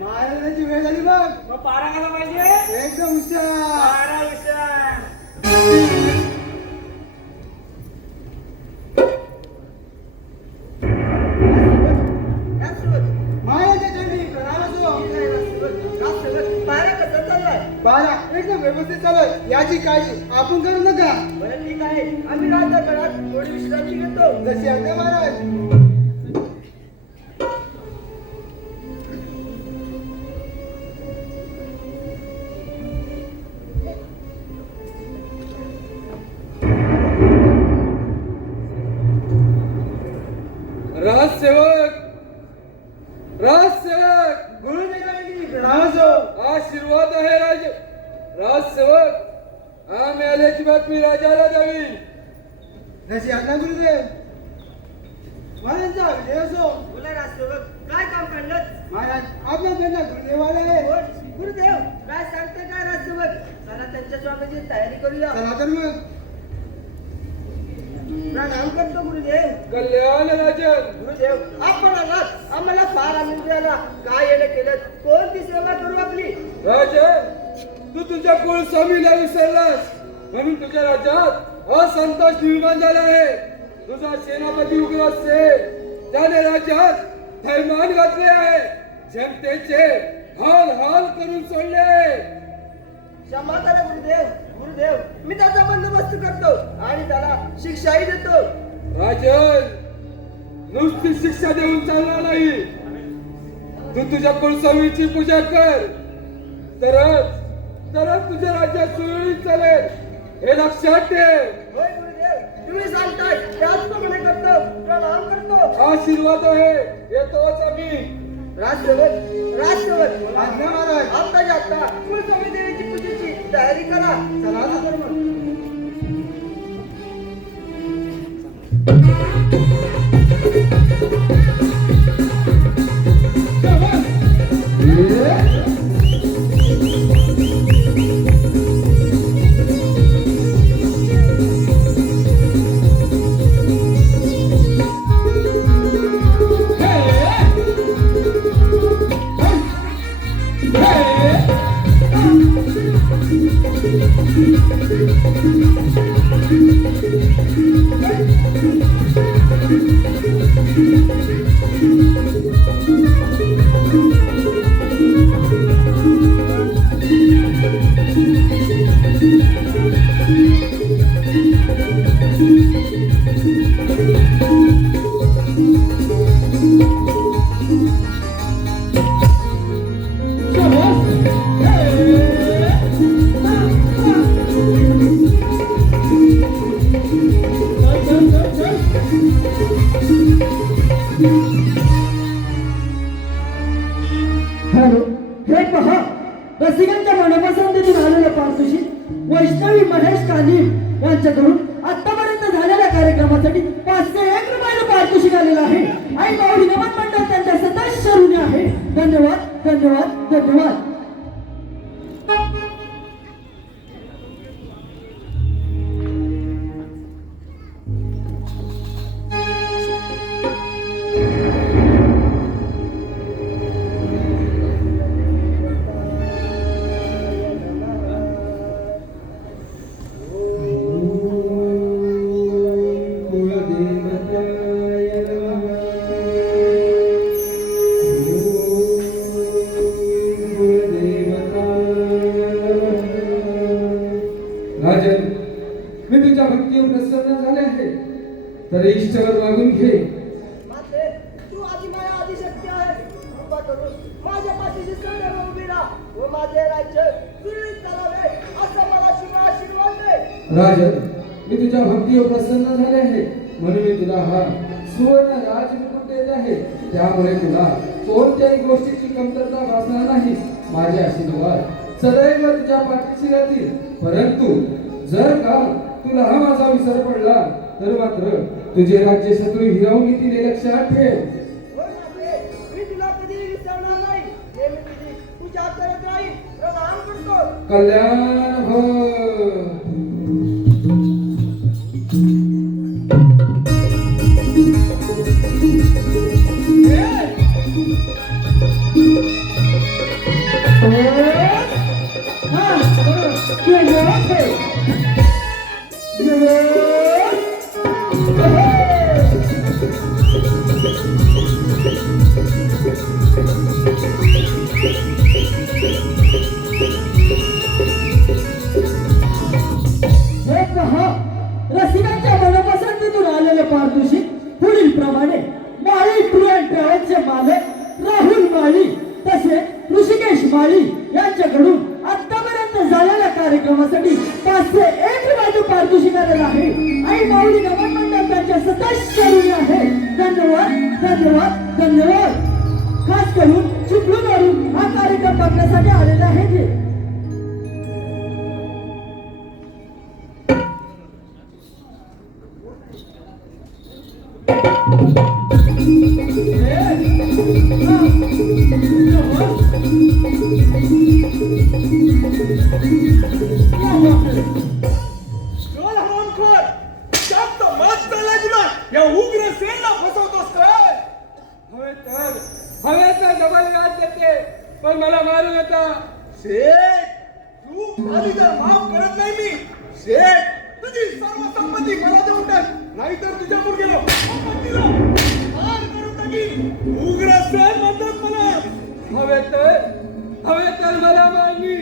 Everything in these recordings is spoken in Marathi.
महाराजांची वेळ झाली बघ. पारा कसा पाहिजे? एकदम हुशार. महाराजांच्या चरणी प्रणाम असो. पारा एकदम व्यवस्थित चालत याची काळजी आपण करू नका. बरं ठीक आहे, आम्ही रात्रभरात थोडी विश्रांती घेतो. जशी आज्ञा महाराज. राजसेवक राजसेवक गुरुदेवांनी प्रणाम असो. आशीर्वाद आहे राजसेवक. आम्ही आल्याची बातमी राजाला द्यावी. जशी आज्ञा गुरुदेव. महाराजांचा विजय असो. बोला राजसेवक, काय काम काढलं? महाराज आपल्या त्यांना गुरुदेव आले आहे. गुरुदेव काय सांगते काय राजसेवक? चला त्यांच्या स्वागताची तयारी करूया. चला तर मग. प्रणाम करतो गुरुदेव. कल्याण राजन. गुरुदेव आपण आलात, आम्हाला फार आनंद झाला. काय येणं केलं? कोणती सेवा करू आपली? राजन, तू तुझ्या कुलस्वामीला विसरलास म्हणून तुझ्या राज्यात असंतोष निर्माण झाला आहे. तुझा सेनापती उग्रसेन त्याने राज्यात थैमान घातले आहे. जनतेचे हाल हाल करून सोडले. क्षमा करा गुरुदेव. गुरुदेव मी त्याचा बंदोबस्त करतो आणि त्याला शिक्षाही देतो. राजन, नुसती शिक्षा देऊन चालणार नाही. तू तुझ्या कुलस्वामीची पूजा कर, तरच तुझ्या राज्यात सुरळीत चालेल. हे लक्षात ठेव. होय गुरुदेव, तुम्ही सांगताय त्याचप्रमाणे करतो. प्रणाम करतो. आशीर्वाद आहे. येतोच आम्ही. राजसेवक आज्ञा महाराज. आत्ताच्या आत्ता कुलस्वामी देवीची पूजेची तयारी करा. चला तर मग. हे पहा, रसिकांच्या मनापसंतीतून आलेल्या पारितोषिक वैष्णवी महेश कानी यांच्याकडून आतापर्यंत झालेल्या कार्यक्रमासाठी 501 रुपयाला पारितोषिक आलेलं आहे. आई माऊली नमन मंडळ त्यांच्या सदस्य ऋणी आहे. धन्यवाद धन्यवाद धन्यवाद. राजन, मी तुझ्या भक्तीवर प्रसन्न झाले आहे, तर इष्टवर मागून घे. माते तू आदिमाया आदिशक्ती आहेस. कृपा करून माझ्या पाठीशी सदैव उभी राहा व माझे राज्य सुरळीत चालावे असं मला शुभ आशीर्वाद दे. राजन, मी तुझ्या भक्तीवर प्रसन्न झाले आहे म्हणून मी तुला हा सुवर्ण राजमुकुट देत आहे. त्यामुळे तुला कोणत्याही गोष्टीची कमतरता भासणार नाही. माझे आशीर्वाद सदैव तुझ्या पाठीशी राहतील. परंतु जर का तुला हा माझा विसर पडला तर मात्र तुझे राज्य शत्रू हिरावून घेतील हे लक्षात ठेव. होय माते, मी तुला कधीही विसरणार नाही. नेहमी तुझी पूजा करत राहील. प्रणाम करतो. कल्याण भव. रसिकांच्या मनपसंतीतून आलेले पारितोषिक पुढील प्रमाणे माळी टूर अँड ट्रॅव्हल्सचे मालक राहुल माळी तसे ऋषिकेश माळी यांच्याकडून आतापर्यंत झालेल्या कार्यक्रमासाठी 501 रुपयाचे पारितोषिक आलेलं आहे. आणि माऊली नमन मंडळ त्यांच्या सदस्य ऋणी आहे. धन्यवाद धन्यवाद धन्यवाद. खास करून चिपळूणवरून हा कार्यक्रम बघण्यासाठी आलेले आहे ते. चल हरामखोर, जास्त मस्त चाललाय तुला. या उग्र सेनला फसवतोस काय? हवे तर डबल व्याज देते पण मला मारून येता. शेठ, तू खाली तर माफ करत नाही मी. शेठ, तुझी सर्व संपत्ती मला देऊन टाक, नाहीतर तुझ्या मुलगीला संपत्तीला मार करून टाकीन. उग्र सेन म्हणतात मला. हवे तर मला मागणी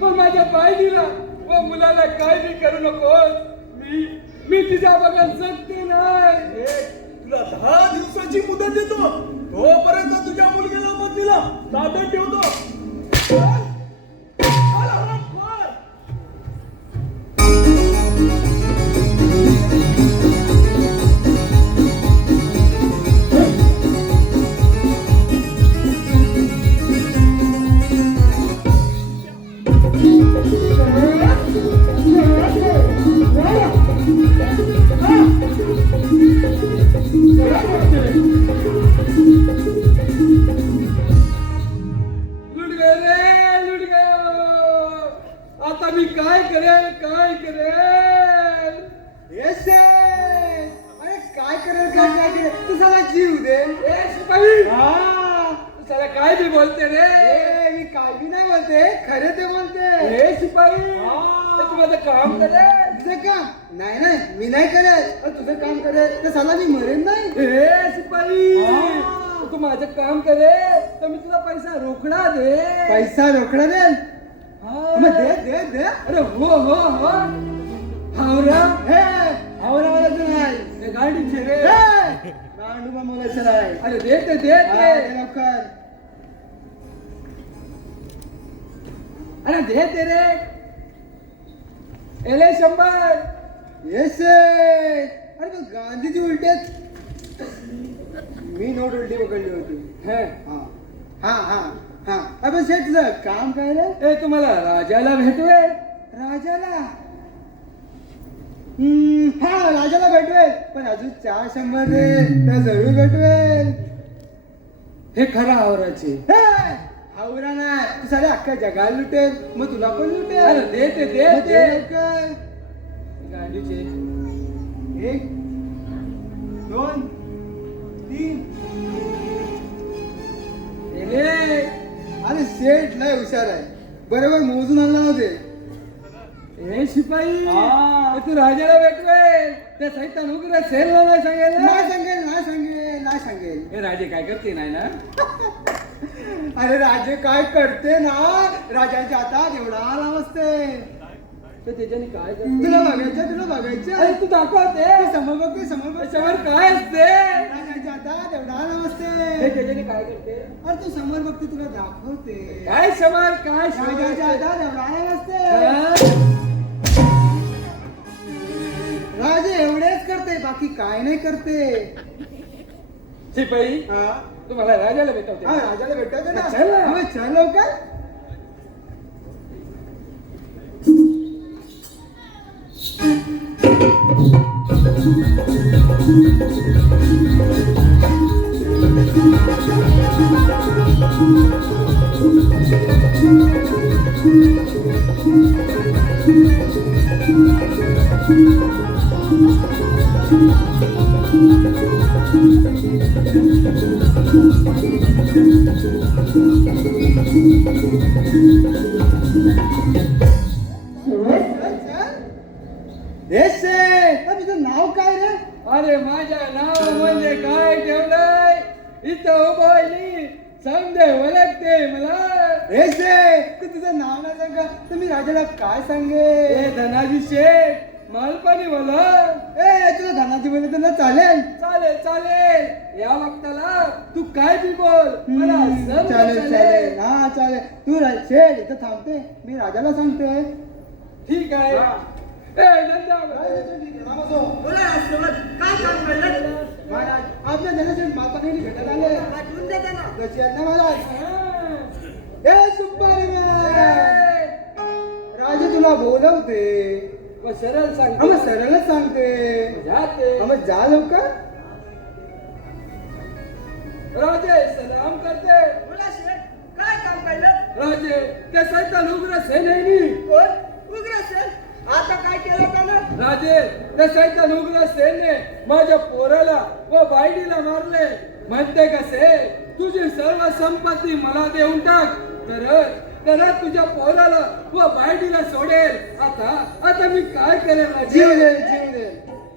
पण माझ्या बायडीला व मुलाला काय बी करू नकोस. मी तिचा बघायला जगते नाही. शेठ, तुला 10 दिवसाची मुदत देतो. तोपर्यंत तुझ्या मुलगीला मंदीला ताब्यात ठेवतो. चल, चल हरामखोर. लुट गए रे, लुट गए. आता मी काय करेल. ये शेठ, अरे काय करेल तू साला जीव दे. ए शिपाई, हा, तू साला काय बी बोलते रे. ए, मी काय बी नाही बोलते, खरे ते बोलते. ए शिपाई, हा. तू माझं काम करेल. तुझं काम नाही मी नाही करेल. तुझं काम करेल तर साला मी मरेन नाही. ए शिपाई, हा. तू माझं काम करेल तर मी तुला पैसा रोकडा दे. पैसा रोकडा देल. हा. मग दे दे. अरे हो हावरा हे आवरा मला तू नाही. ते गाडीचे रे. हे, गांडूबा बोलायचं नाही. अरे दे हा, दे ते. लवकर. अरे दे ते रे. एले 100. ये शेठ, अरे पण गांधीजी उलटेत. मी नोट उलटी पकडली होती. हे. हा. अबे शेठ, तुझं काम काय रे? ए तुम्हाला राजाला भेटवे. राजाला. हा, राजाला भेटवेल, पण अजून 400 दे तर जरूर भेटवेल. हे खरा आवराचे. हे, हावरा नाही, तू सारे अख्ख्या जगाला लुटेल, मग तुला पण लुटेल. अरे दे ते मग दे लवकर. गाडीचे. 1 2 3. एले. अरे शेठ लय हुशार आहे, बरोबर मोजून आणला नव्हते. ए शिपाई, हा. ए तू राजाला भेटवे. त्या सैतान उग्र सेनला नाही सांगेल ना? नाही सांगेल. हे राजे काय करते नाही ना? अरे राजे काय करते ना, राजाच्या हातात एवढा आराम असते. तर त्याच्याने काय करते? तुला बघायचं. अरे तू दाखवते. समोर बघ. त्याच्यावर काय असते? राजाची जाता देवडा नमस्ते. हे त्याच्याने काय करते? अरे तू समोर बघते तुला दाखवते. काय समार काय जाता जाता देवडा नमस्ते. हा? राजे एवढेच करते बाकी काय नाही करते. शिपाई हा तुम्हाला राजाला भेटवते. हा, राजाला भेटायचं ना. चल ना. हा, चल लवकर. तुझं नाव काय रे? अरे माझ्या नाव म्हणजे काय ठेवलंय? इथं उभायली समजे ओळखते मला. तू तुझं नाव नाही सांगा तर मी राजाला काय सांगे? हे धनाजी शेठ मालपानी बोला. तुला धनाजी बोलले तर ना चालेल. चालेल चालेल या वक्ताला तू काय बी बोल मला समज चालेल चालेल. चालेल हा चालेल. तू शेठ इथं थांबते मी राजाला सांगतोय. ठीक आहे. हा. ए नंदा बोला राष्ट्रपत काय काम कळलं? महाराज आपल्या जनशेठ माताने भेटत आले. पाठवून देता ना. कशी आहेत ना महाराज? हा. ए सुपारी राजे तुला बोलवते. मग सरळ सांग. मग सरळच सांगते. जाते. मग जा लवकर. राजे सलाम करते. बोला शेठ काय काम कळलं? राजे त्या सैतान उग्र सेनेनी. कोण? उग्र सेन. आता काय केलं त्यानं? राजे त्या सैतान उग्र सेने माझ्या पोराला व बायडीला मारले. म्हणते कसे तुझी सर्व संपत्ती मला देऊन टाक तर तुझ्या पोराला व बायडीला सोडेल. आता मी काय करेल राजे? जीव दे जीव दे.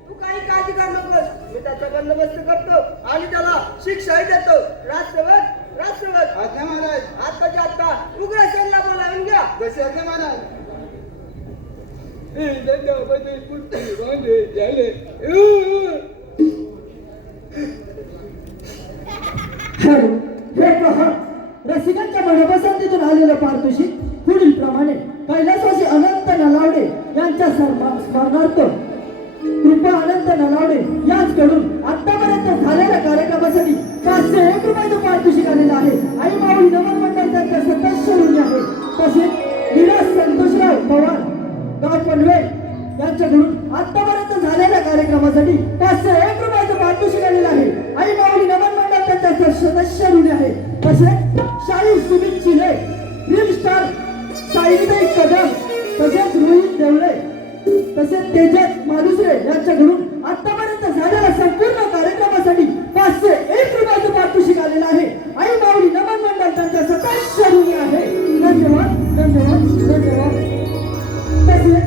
तू काही काळजी करू नकोस. मी त्याचा बंदोबस्त करतो आणि त्याला शिक्षाही देतो. राष्ट्रपत राष्ट्रपत आज्ञा महाराज. आत्ताच्या आत्ता उग्र सेनला बोलावून घ्या. कशी आज्ञा महाराज. धन्यवाद पुट्टी बांधे झाले. हे पहा रसिकांच्या मनपसंतीतून आलेलं पारितोषिक पुढील प्रमाणे कैलासवासी अनंत नलावडे यांच्या स्मरणार्थ कृपा अनंत नलावडे यांच्याकडून आतापर्यंत झालेल्या कार्यक्रमासाठी 501 रुपयाचं पारितोषिक आलेलं आहे. आई माऊली नमन मंडळ त्यांच्या सदस्य ऋणी आहे. तसेच विलास संतोषराव पवार गाव पनवेल यांच्याकडून आतापर्यंत झालेल्या कार्यक्रमासाठी 501 रुपयाचं पारितोषिक आलेलं आहे. आई माऊली नमन मंडळ त्यांच्या सदस्य ऋणी आहे. तसेच शाही सुमित चिले फिल्म स्टार साईताई कदम तसेच रोहित देवळे तसेच तेजस मालुसरे यांच्याकडून आतापर्यंत झालेल्या संपूर्ण कार्यक्रमासाठी 501 रुपयाचं पारितोषिक आलेलं आहे. आई माऊली नमन मंडळ त्यांच्या सदस्य ऋणी आहे. धन्यवाद धन्यवाद धन्यवाद. तसेच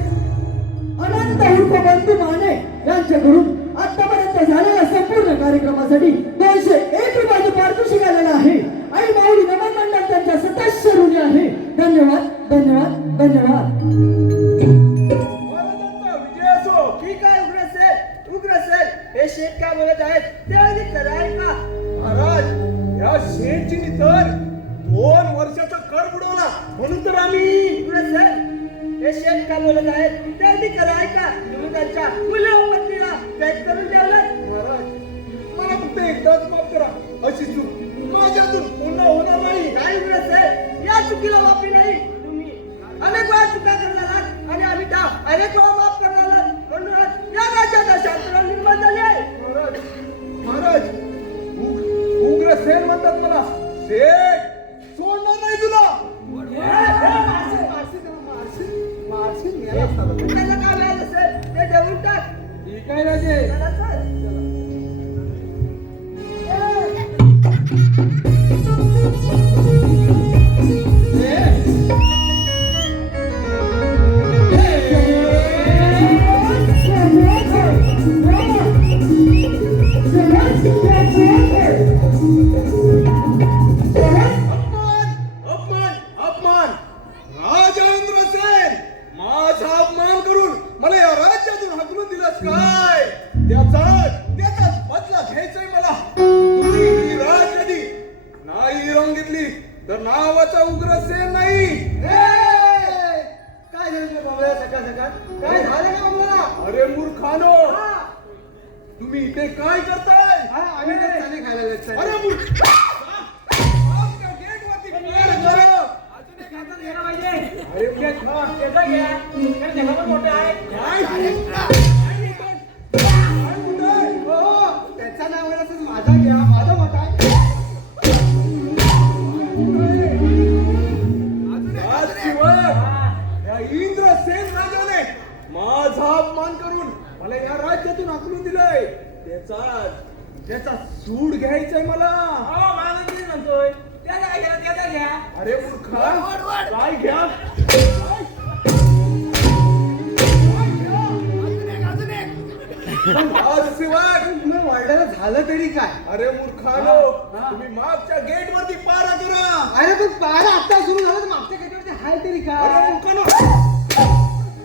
अनंत उर्फ बंधू माने यांच्याकडून आतापर्यंत झालेल्या संपूर्ण कार्यक्रमासाठी 201 रुपयाचं पारितोषिक आलेलं आहे. आई माऊली नमन मंडळ त्यांच्या सदस्य ऋणी आहे. धन्यवाद धन्यवाद धन्यवाद. महाराजांचा विजय असो. ठीक आहे उग्र सेन हे शेठ काय बोलत आहेत ते अधिक खरं आहे का? महाराज या शेठची तर 2 वर्षाचा कर बुडवला म्हणून तर आम्ही. उग्र सेन हे शेठ काय बोलत आहेत ते अधिक खरं आहे का? तुम्ही त्यांच्या मुलापत्नीला कैद करून ठेवलं. महाराज मला फक्त एकदाच माफ करा. अशी चूक माझ्यातून पुन्हा होणार नाही. नाही उग्र सेन या चुकीला माफी नाही. तुम्ही अनेक वेळा चुका करणार आहात आणि आम्ही त्या अनेक वेळा माफ करणार आहोत. म्हणूनच या राज्यात अशांतरण निर्माण झाले आहे. महाराज महाराज उग्र सेन म्हणतात मला. शेठ सोडणार नाही तुला. त्याला काय मिळालं असेल ते देऊन टाक. ठीक आहे राजे. चला तर. अपमान अपमान अपमान. राजेंद्र सेन माझा अपमान करून मला या राज्यातून हाकलून दिलास काय? त्याचाच बदला घ्यायचाय मला. तर नावाचा उग्रसेन नाही. काय झालं तुला बाबा सकाळ सकाळ? काय झालं का बाबा? अरे मूर्खानो, तुम्ही इथे काय करताय? आम्ही तर चणे खायला लागलो. अरे मूर्ख, आमच्या गेटवरती काय करा? अरे त्याचा नाव आहे तसंच माझा घ्या, माझा मोठा आहे. या इंद्रसेन राजाने माझा अपमान करून मला या राज्यातून हाकलून दिलंय. त्याचा सूड घ्यायचाय मला. म्हणतोय त्याचा घ्या. अरे मूर्खा, काय घ्या? वाढायला झालं तरी काय? अरे मूर्खानो, तुम्ही मागच्या गेट वरती पारा करा. अरे पण पारा आता सुरू झालं तर मागच्या गेटवरती हाय तरी अरे काय? मूर्खानो,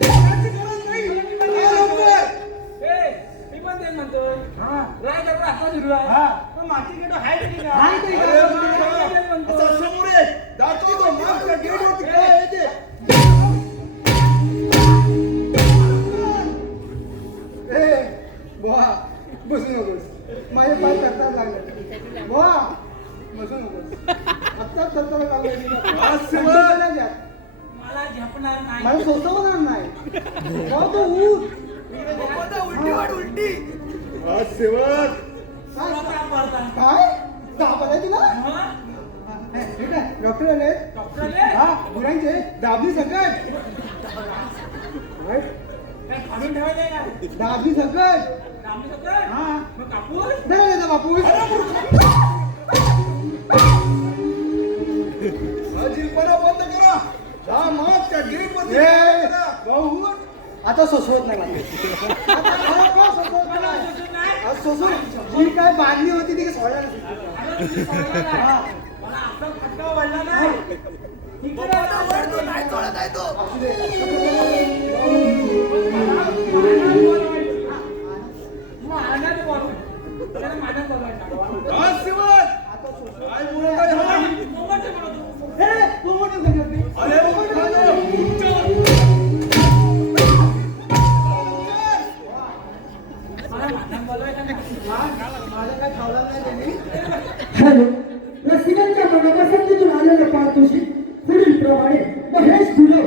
याची गरज नाही. या लवकर. मी पण तेच म्हणतोय राज आपण आता सुरू आहे पण मागची गेट हाय तरी का? हाय तरी अरे काय? मूर्खा, असा समोर ये. दाखवतो मागच्या गेट वरती काय आहे ते. बुवा बसू नकोस, माझे पाय करतात लागले. बुवा बसू नकोस, आत्ताच करताना लागले. मला झेपणार नाही. मला सोचवणार नाही. जाऊ तो ऊठ. उलटी. हा सेवक, काय ताप आलाय तुला? ठीक आहे, डॉक्टर आले. हा गुरांचे दाबली सकट. काढून ठेवायचंय का? दाबली सकट. लांबी सगळं? हा मग कापूस? नाही नाही बापू. फाजीलपणा बंद करा. जा मागच्या गेट वरती ए, पारा करा. भाऊ, आता सोसवत नाही मला. आता खरोखर सोसवत मला नाही. सुचत नाही. आज सोसवत जी काय बांधली होती ती सोडायला नाही. अगं, तुझी सोडलं नाही. मला आता फटका वाढला नाही. इकडे असू दे. माझ्यात बोलवायचं. त्याला माझ्यात बोलवायचं. हा सेवक, आता सोसवत. काय बोलत आहे हा? मोबाईलचं बोलवतो. हे, तू मोठं झाली होती. अरे मूर्खानो, मला माझ्यात बोलवायचं नाही. माझं काय खावला नाही त्यांनी. हॅलो, रसिकांच्या मनपसंतीतून आलेले पारतोषी पुढील प्रमाणे महेश गुरव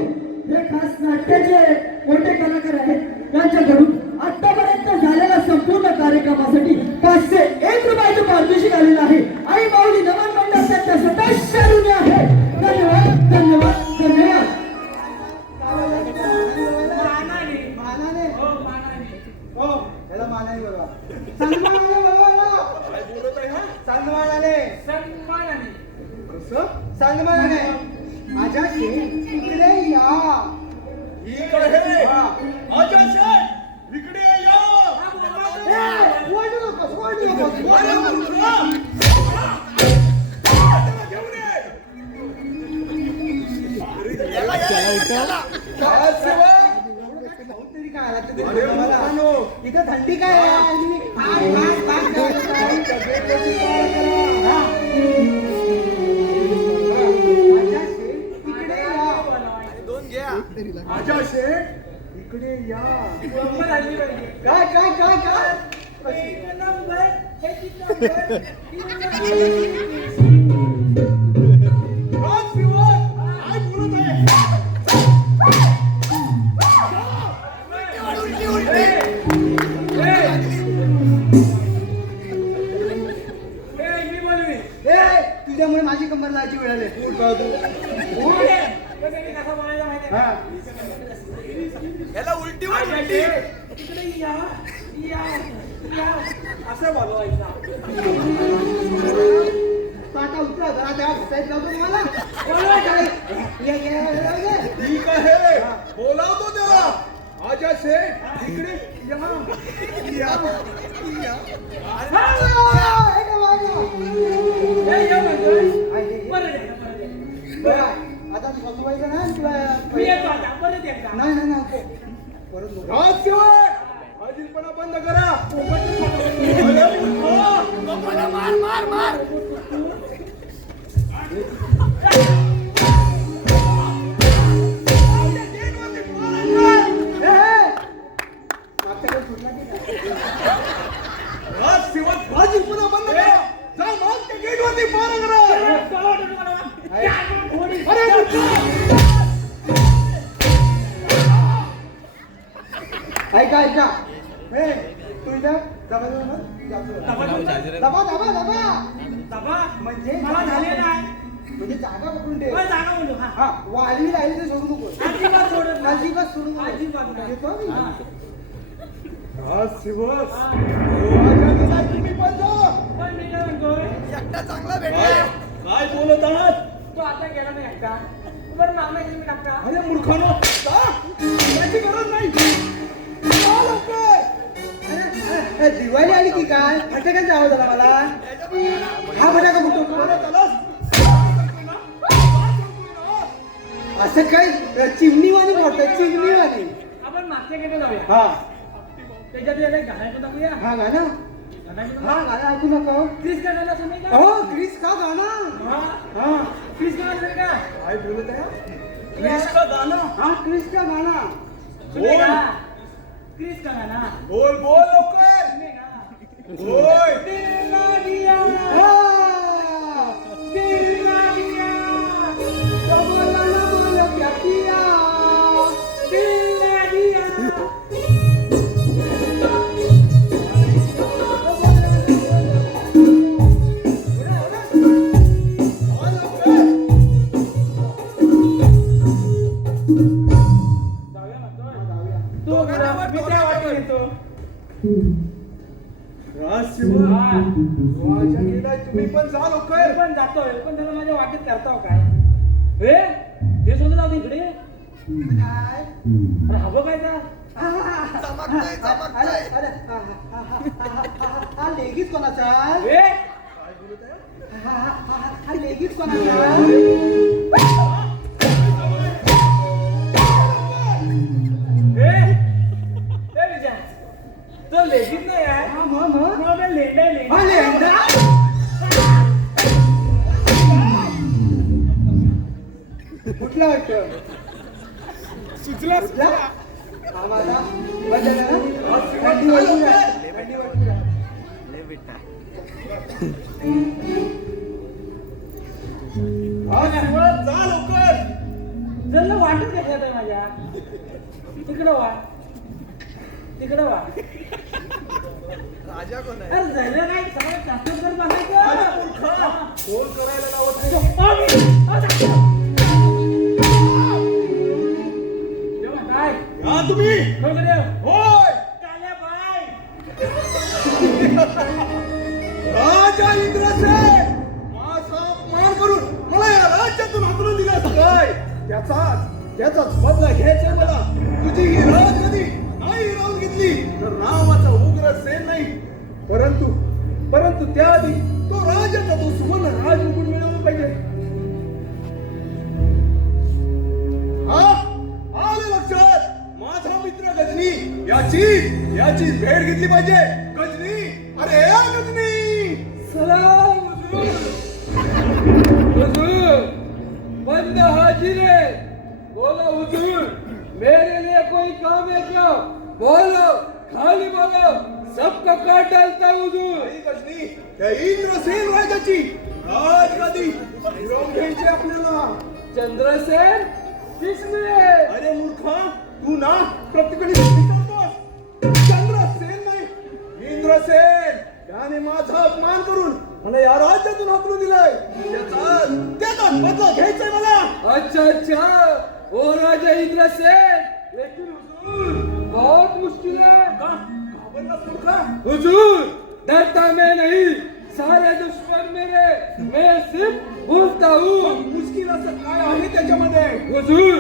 हे खास नाट्याचे मोठे कलाकार आहेत. यांच्याकडून आतापर्यंत झालेल्या संपूर्ण कार्यक्रमासाठी 501 रुपयाचं पारितोषिक आलेलं आहे. आई माऊली नमन मंडळ त्यांच्या सदस्य ऋणी आहे. धन्यवाद धन्यवाद धन्यवाद. मानाने. मानाने. हो, मानाने. हो, याला मानाने बघा. सन्मानाने बघा ना. काय बोलत आहे हा? सन्मानाने. सन्मानाने. कसं? सन्मानाने. माझ्या इकडे या. इकडे हा. आजा शेठ, इकडे या. ए, ओरडू नकोस, ओरडू नकोस. अरे मूर्खा, त्याला घेऊन ये. हा सेवक, खाऊन तरी काय आला ते अरे मला. मूर्खानो, इथं थंडी काय आहे? आणि मी काय करत आहे? मागच्या गेट वरती पारा करा. हा. माझ्या इकडे या. आजा शेठ, इकडे या. नंबर आली पाहिजे. काय काय काय काय एक नंबर, एक नंबर, तीन नंबर. हा सेवक, काय बोलत आहे? मी बोलवी. ए, तुझ्यामुळे माझी कंबर लायची वेळ आली. उठ बाळा तू. उठ. कसं बोलायचं माहिती हा. तिकडे या असं बोलवायचं. तू आता उठला जरा तेव्हा भेटायचं नव्हतं तुम्हाला. बोलवा काय? ये, ये, ये, ये. ठीक आहे, बोलावतो त्याला. आजा शेठ, इकडे या. हा, हे काय वाजवा? हे या म्हणतोय. हा, ये, ये. परत एकदा, परत एकदा. बघा, आता बसवायचं ना तुला. मी येतो आता, परत एकदा. नाही नाही नाही परत नको. हा सेवक, फाजीलपणा बंद करा. अरे मूर्खा, अरे ऐका ऐका हे तू इथं दबा दबा दबा दबा दबा म्हणजे मला झाले नाही म्हणजे जागा पकडून ठेव जागा म्हणू हा वाळवी राहिली तर सोडू नको अजिबात सोडत अजिबात सोडू नको अजिबात येतो मी शिवस आजादीला तुम्ही पण जा. पण मी काय म्हणतोय एकटा चांगला भेटला. काय बोलत आहात? तो आता गेला नाही एकटा बरं नाव नाही मी टाकता अरे मूर्खानो जा. याची गरज नाही जा लवकर. अरे दिवाळी आली की काय फटाक्याचा आवाज आला मला हा फटाका कुठं अरे चला. असं काय चिमणीवाणी मोठं चिमणीवाणी आपण मागच्या गेलो जाऊया हा त्याच्यात गाण्याचं दाखवूया हा गाणं हा गाणं ऐकू नका क्रिस का गाणं असं नाही का हो क्रिस का गाणं हा क्रिस का गाणं का काय बोलत आहे क्रिस का गाणं हा क्रिस का गाणं बोल. क्रिस का गाणं बोल बोल लवकर होय दिल ना दिया दिल ना दिया बोला ना बोला क्या किया दिल ना दिया हा लवकर. तो मी त्या वाटेवर येतो राज शिवा माझ्या गेलाय तुम्ही पण जा लवकर. पण जातोय पण त्याला माझ्या वाटेत करताव काय हे ते सोडून जाऊ दे इकडे अरे हवं काय का चमकतंय, चमकतंय. हा लेगीच कोणाचा काय बोलत आहे हा लेगीच कोणाचा तो लेगीत नाही आहे मग लेंडा कुठला वाटतं सुचला हा माझा बदल ना हा शिवा जा लवकर. जर वाटत घेतलं तर माझ्या तिकडं वाट तिकडं वाट राजा कोण आहे? अरे झालं काय सगळं जास्त जर अरे बसायचं मूर्खा. फोन करायला लावत नाही. काय या तुम्ही होय काल्या बाय राजा इंद्रसेन माझा अपमान करून मला या राज्यातून हाकलून दिलास काय त्याचाच बदला घ्यायचा मला. तुझी ही राजगदी नाही राहून घेतली तर रामाचा उग्रसेन नाही परंतु त्याआधी तो राजाचा तो सुवर्ण राजमुकुट मिळवला पाहिजे. हा आलं लक्षात. माझा मित्र गजनी याची भेट घेतली पाहिजे. गजनी अरे गजनी सलाम हुजूर बंद हाजिर है बोलो हुजूर मेरे लिए कोई काम है क्या बोलो खाली बोलो सबको काट डालता हूँ हुजूर. आई गजनी त्या इंद्रसेन राजाची राजगदी मिळवून घ्यायची आपल्याला. चंद्रसेन किसने अरे मूर्खा तू ना प्रत्येकाने विचारतोस. चंद्रसेन नाही इंद्रसेन. त्याने माझा अपमान करून मला या राज्यातून हाकलून दिलाय. त्याचा बदला घ्यायचाय मला. अच्छा ओ राजा इंद्रसेन लेकिन हुजूर बहुत मुश्किल है. घाबरलास मूर्खा. हुजूर डरता मैं नहीं सारे दुश्मन मेरे मैं सिर्फ बोलता हूँ. मुश्किल असं काय आहे त्याच्यामध्ये. हुजूर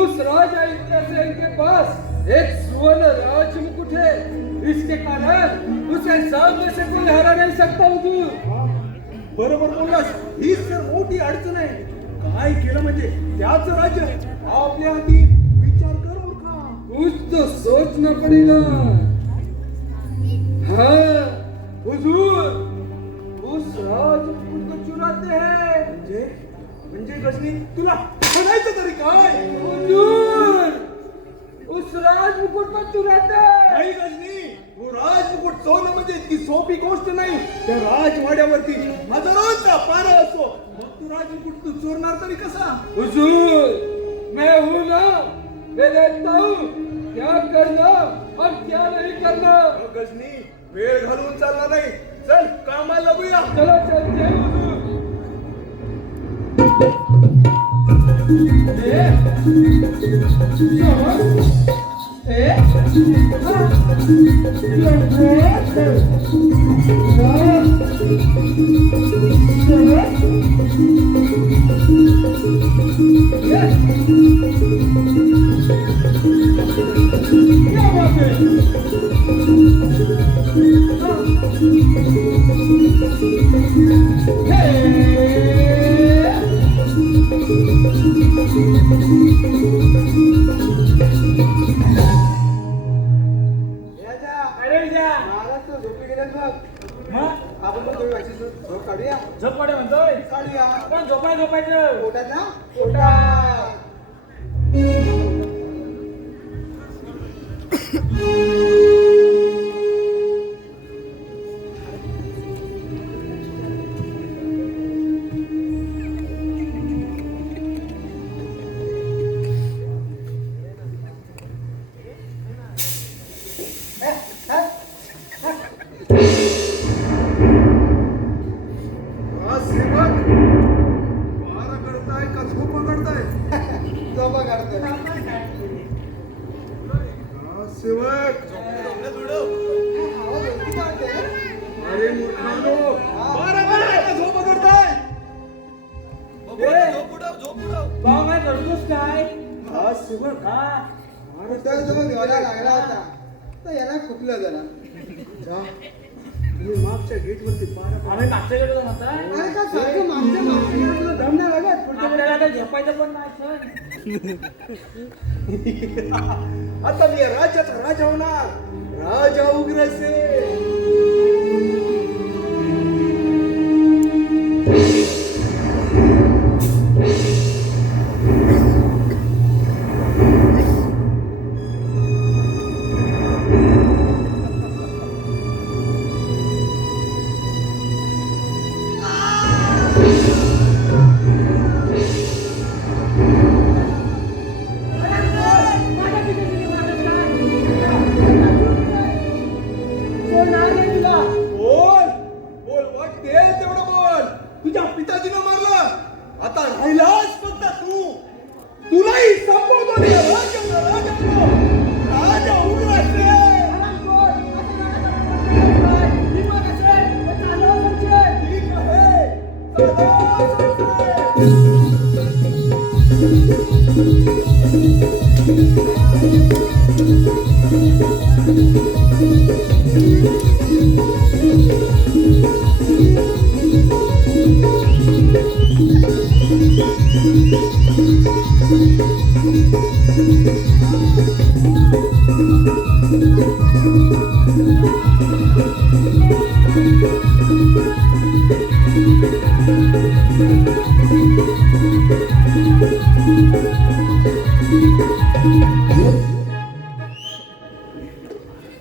उस राजा इंद्रसेन के पास एक सुवर्ण राज मुकुट है इसके कारण उसे सामने से कोई हरा नहीं सकता हुजूर. बरोबर बोललास. हीच तर मोठी अडचण आहे. काय केलं म्हणजे त्याच राज्य आपल्या हाती. विचार कर मूर्खा. कुछ तो सोचना पड़ेगा. हाँ हुजूर उस राज मुकुट को चुराते हैं. म्हणजे गजनी तुला म्हणायचं तरी काय. हुजूर उस राज मुकुट को चुराते हैं. नाही गजनी वो राजमुकुट चोरणं म्हणजे इतकी सोपी गोष्ट नाही. त्या राजवाड्यावरती हजारोंचा पारा असतो. मग तू राजमुकुट तू चोरणार तरी कसा? हुजूर मैं हूं ना, मैं देखता हूं क्या करना और क्या नहीं करना. गजनी वेळ घालवून चालणार नाही. चल कामाला लागूया. चला चलते हैं हुजूर. महाराज तो झोपी गेल्यात बघ. आपण पण थोडी वाशी झोप काढूया. झोपवाडे म्हणतोय काढूया. पण झोपायचं पोटात ना पोटात. हा सेवक वारा करताय का झोप करताय? झोपा काढतोय. हा सेवक आवाज ओळखी काढते. अरे मूर्खानो, वारा करताय का झोप करताय? भाऊ काय करतोस काय हा सेवक कुठं जो घ्यायला लागला होता तर याला खुपलं जरा. जा तुम्ही मागच्या गेटवरती पारा आम्ही मागच्या गेलो म्हणता अरे का सारखं मागच्या मागच्या तुला दम नाही लागत. पुढच्या आपल्याला काय झोपायचं पण नाही सर. आता मी या राज्याचा राजा होणार. राजा उग्रसेन. बोल बोल वाटेल तेवढं बोल. तुझ्या पिताजीनं मारलं. आता राहिलास फक्त तू. तुलाही संपवतो मी. राजा उग्रसेन. ठीक आहे.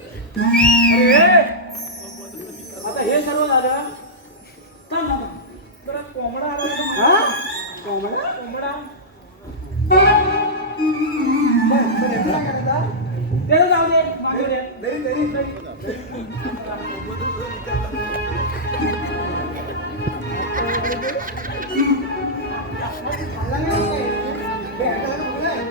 अरे आता हे सर्व झालं थांब थांब. जरा कोंबडा आला होता. हा? कोंबडा? कोंबडा पण याला काय करता? ते जाऊ दे मागू दे. दरी दरी खाल्ला नाही काय? हे ऐकायला मुलं आहे.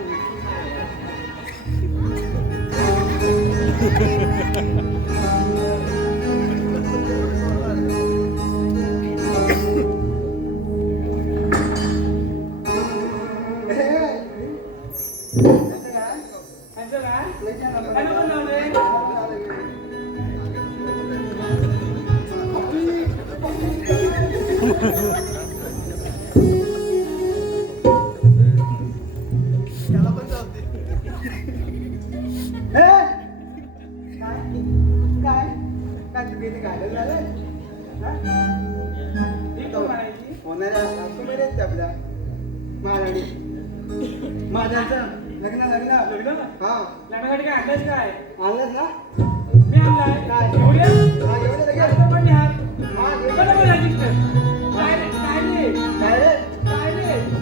त्यांचं काय त्यांना पण जाऊ दे. काय तू किती घालत झालं? ही कोण म्हणायची? होणाऱ्या राजकुमारी आहेत त्या आपल्या महाराणी. माझ्याचं लग्न लग्न लग्न हा लग्नासाठी काय आणलंयस काय आणलंच ना. मी आणलाय काय? एवढ्या हा एवढं लगेच आता पण ह्या हा बरोबर आहे, sister. काय रे? काय रे? काय रे? काय रे?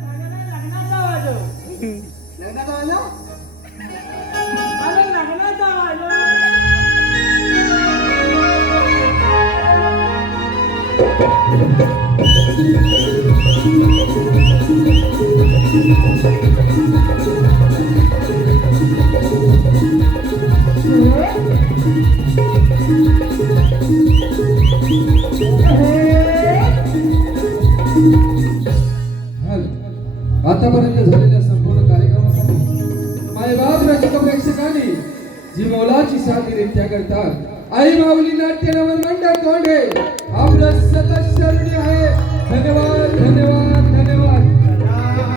लग्नाचा वाजव. लग्नाचा वाजव? अरे लग्नाचा वाजव. आतापर्यंत झालेल्या संपूर्ण कार्यक्रमासाठी मायबाप रसिक प्रेक्षकांनी जी मोलाची साथ दिली त्या करतात आई माऊली नाट्य नमन मंडळ तोंडे